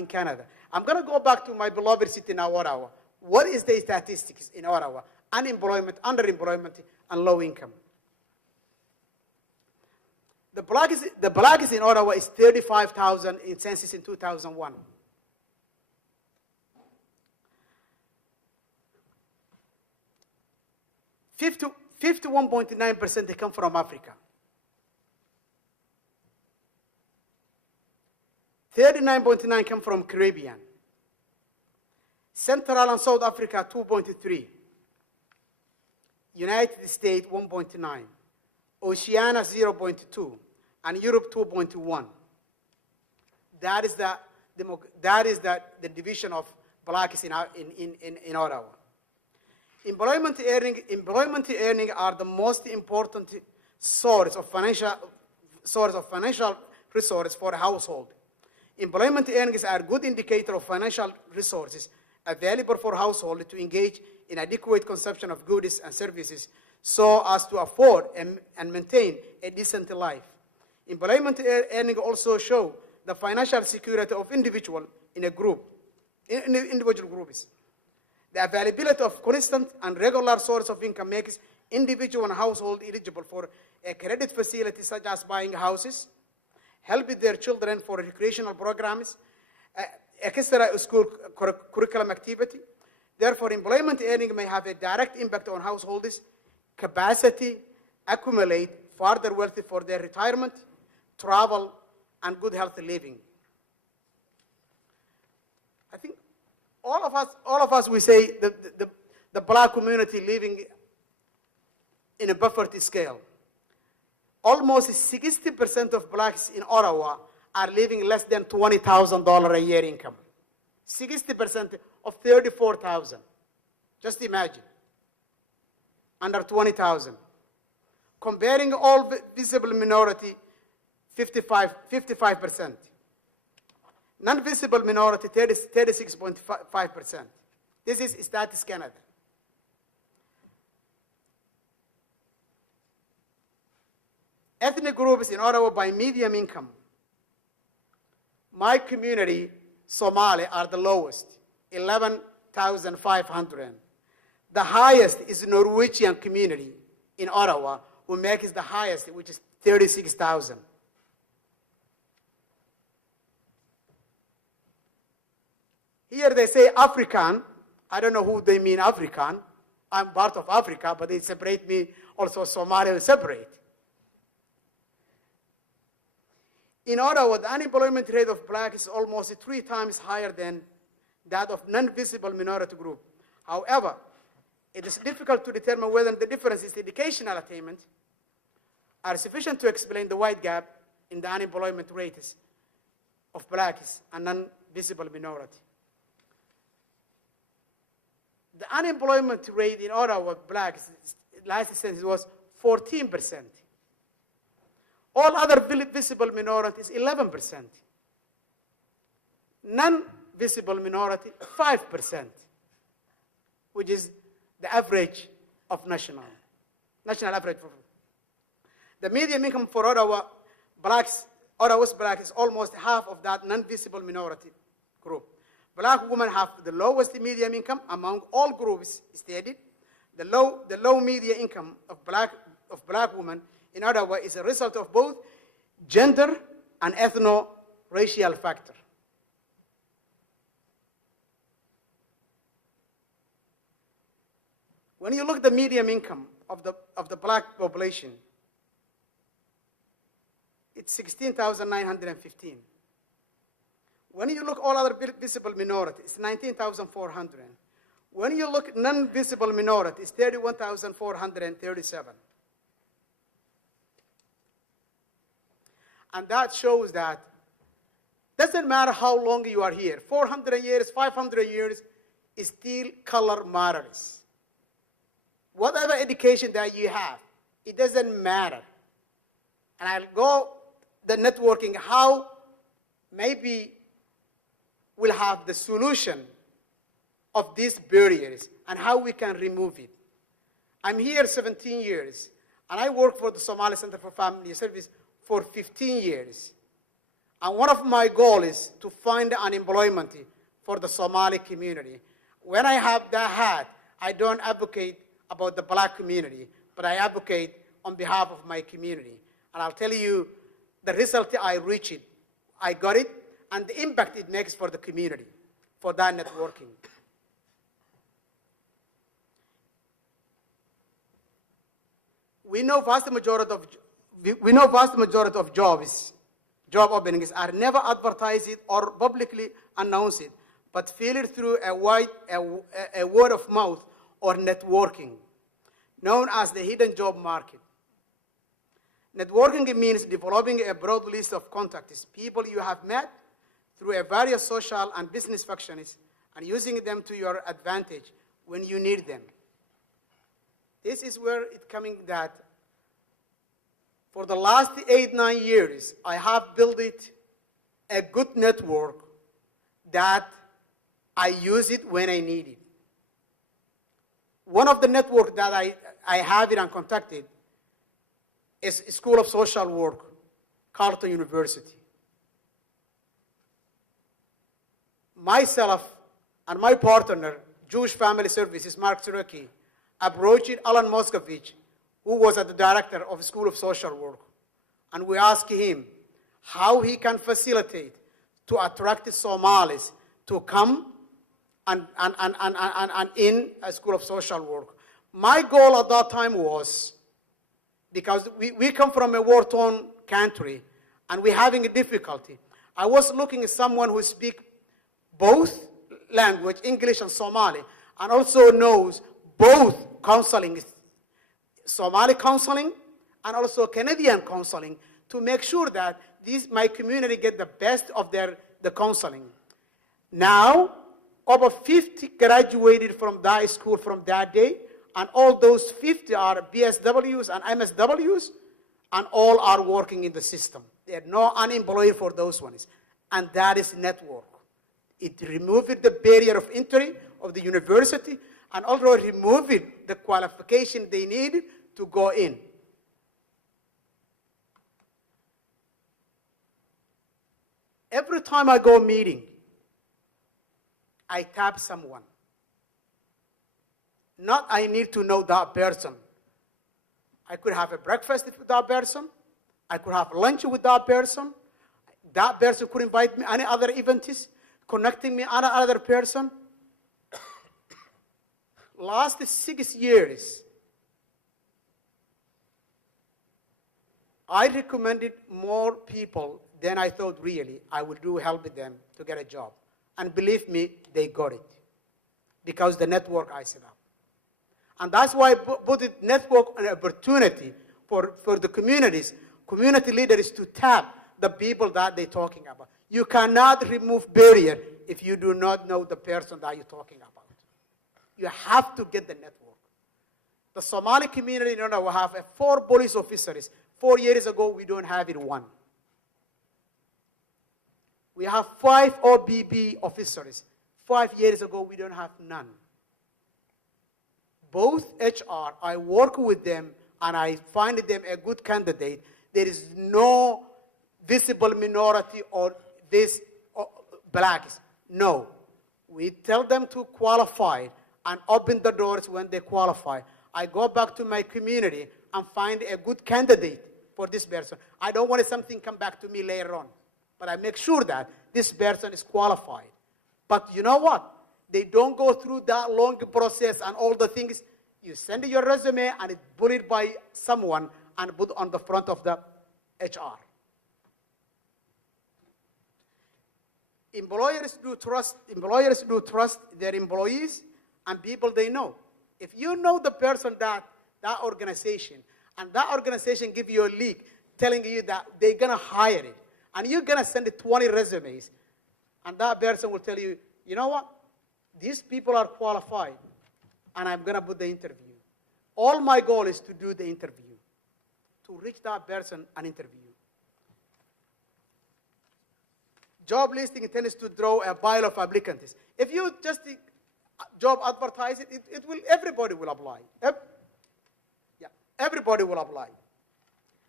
in Canada. I'm going to go back to my beloved city now, Ottawa. What is the statistics in Ottawa? Unemployment, underemployment, and low income. The blacks in Ottawa is 35,000 in census in 2001. 51.9% they come from Africa. 39.9 come from Caribbean. Central and South Africa, 2.3. United States, 1.9. Oceania, 0.2. And Europe, 2.1. That is the division of blacks in Ottawa. Employment earning are the most important source of financial resources for a household. Employment earnings are a good indicator of financial resources available for households to engage in adequate consumption of goods and services so as to afford and maintain a decent life. Employment earnings also show the financial security of individual in a group, in individual groups. The availability of constant and regular source of income makes individual and household eligible for a credit facility such as buying houses, helping their children for recreational programs, extra school curriculum activity. Therefore, employment earning may have a direct impact on households' capacity, accumulate further wealth for their retirement, travel, and good healthy living. I think all of us, we say the black community living in a buffered scale. Almost 60% of blacks in Ottawa are living less than $20,000 a year income. 60% of 34,000. Just imagine. Under 20,000. Comparing all visible minority, 55%. Non-visible minority, 36.5%. This is Status Canada. Ethnic groups in Ottawa by median income. My community, Somali, are the lowest, 11,500. The highest is Norwegian community in Ottawa, who makes the highest, which is 36,000. Here they say African. I don't know who they mean African. I'm part of Africa, but they separate me also Somali separate. In Ottawa, the unemployment rate of blacks is almost 3 times higher than that of non-visible minority group. However, it is difficult to determine whether the differences in educational attainment are sufficient to explain the wide gap in the unemployment rates of blacks and non-visible minority. The unemployment rate in Ottawa blacks last census was 14%. All other visible minorities, 11%. Non-visible minority, 5%, which is the average of national average. The median income for Ottawa's blacks is almost half of that non-visible minority group. Black women have the lowest median income among all groups stated. The low median income of black women in Ottawa is a result of both gender and ethno-racial factor. When you look at the median income of the black population, it's 16,915. When you look all other visible minorities, it's 19,400. When you look non-visible minorities, it's 31,437. And that shows that doesn't matter how long you are here, 400 years, 500 years, still color matters. Whatever education that you have, it doesn't matter. And I'll go the networking, how maybe we'll have the solution of these barriers and how we can remove it. I'm here 17 years, and I work for the Somali Center for Family Service for 15 years. And one of my goals is to find unemployment for the Somali community. When I have that hat, I don't advocate about the black community, but I advocate on behalf of my community. And I'll tell you the result I reached. I got it, and the impact it makes for the community, for that networking. We know vast majority of job openings are never advertised or publicly announced, but filtered through a word of mouth or networking, known as the hidden job market. Networking means developing a broad list of contacts, people you have met through a various social and business functions, and using them to your advantage when you need them. This is where it's coming that for the last 8-9 years, I have built a good network that I use it when I need it. One of the networks that I have it and contacted is School of Social Work, Carleton University. Myself and my partner, Jewish Family Services, Mark Cherokee, approached Alan Moscovich, who was the director of School of Social Work, and we asked him how he can facilitate to attract the Somalis to come and in a School of Social Work. My goal at that time was, because we come from a war-torn country and we're having a difficulty, I was looking at someone who speaks both language, English and Somali, and also knows both counseling, Somali counseling and also Canadian counseling, to make sure that my community get the best of the counseling. Now, over 50 graduated from that school from that day, and all those 50 are BSWs and MSWs, and all are working in the system. There are no unemployed for those ones, and that is network. It removed the barrier of entry of the university, and also removed the qualification they needed to go in. Every time I go meeting, I tap someone. Not I need to know that person. I could have a breakfast with that person. I could have lunch with that person. That person could invite me any other events, connecting me any other person. Last 6 years, I recommended more people than I thought really I would do help them to get a job. And believe me, they got it. Because the network I set up. And that's why I put it network an opportunity for the communities, community leaders to tap the people that they're talking about. You cannot remove barrier if you do not know the person that you're talking about. You have to get the network. The Somali community, we have 4 police officers. 4 years ago, we don't have it 1. We have 5 OBB officers. 5 years ago, we don't have none. Both HR, I work with them and I find them a good candidate. There is no visible minority or this blacks. No. We tell them to qualify and open the doors when they qualify. I go back to my community and find a good candidate for this person. I don't want something come back to me later on. But I make sure that this person is qualified. But you know what? They don't go through that long process and all the things. You send your resume and it's bullied by someone and put on the front of the HR. Employers do trust their employees and people they know. If you know the person that organization, and that organization give you a leak telling you that they're gonna hire it, and you're gonna send 20 resumes, and that person will tell you, you know what? These people are qualified, and I'm gonna put the interview. All my goal is to do the interview, to reach that person and interview. Job listing tends to draw a pile of applicants. If you just job advertise it, everybody will apply. Everybody will apply.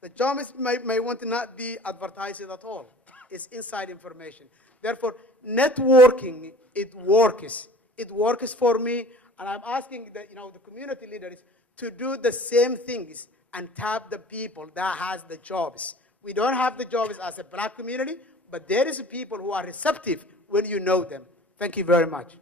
The job may want to not be advertised at all. is inside information. Therefore, networking, it works. It works for me, and I'm asking the community leaders to do the same things and tap the people that has the jobs. We don't have the jobs as a black community, but there is people who are receptive when you know them. Thank you very much.